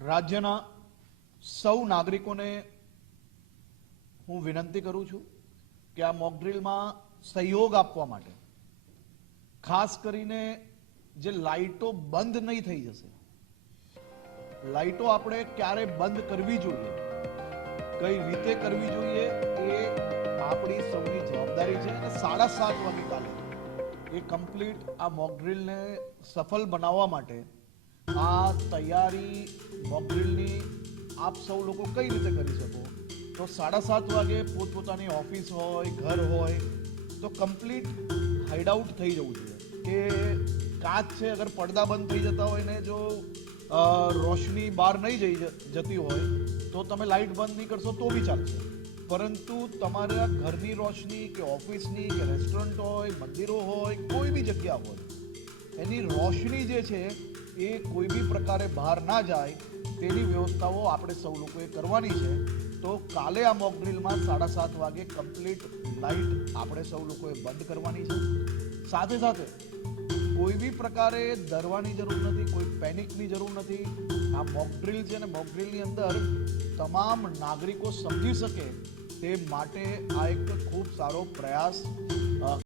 રાજ્યના સૌ નાગરિકોને હું વિનંતી કરું છું કે આ મોક ડ્રીલમાં સહયોગ આપવા માટે ખાસ કરીને જે લાઇટો બંધ નહીં થઈ જશે, લાઇટો આપણે ક્યારે બંધ કરવી જોઈએ, કઈ રીતે કરવી જોઈએ એ આપણી સૌની જવાબદારી છે. અને 7:30 વાગે કાલે એ કમ્પ્લીટ આ મોક ડ્રીલને સફળ બનાવવા માટે આ તૈયારી મોક ડ્રીલની આપ સૌ લોકો કઈ રીતે કરી શકો તો 7:30 વાગે પોતપોતાની ઓફિસ હોય, ઘર હોય તો કમ્પ્લીટ હાઈડ આઉટ થઈ જવું જોઈએ. કે કાચ છે, અગર પડદા બંધ થઈ જતા હોય ને જો રોશની બહાર નહીં જતી હોય તો તમે લાઇટ બંધ નહીં કરશો તો બી ચાલશે, પરંતુ તમારા ઘરની રોશની કે ઓફિસની કે રેસ્ટોરન્ટ હોય, મંદિરો હોય, કોઈ બી જગ્યા હોય, એની રોશની જે છે એ કોઈ બી પ્રકારે બહાર ના જાય તેની વ્યવસ્થાઓ આપણે સૌ લોકોએ કરવાની છે. તો કાલે આ મોક ડ્રીલમાં 7:30 વાગે કમ્પ્લીટ લાઇટ આપણે સૌ લોકોએ બંધ કરવાની છે. સાથે સાથે કોઈ બી પ્રકારે ડરવાની જરૂર નથી, કોઈ પેનિકની જરૂર નથી. આ મોક ડ્રીલ છે ને મોક ડ્રીલની અંદર તમામ નાગરિકો સમજી શકે તે માટે આ એક ખૂબ સારો પ્રયાસ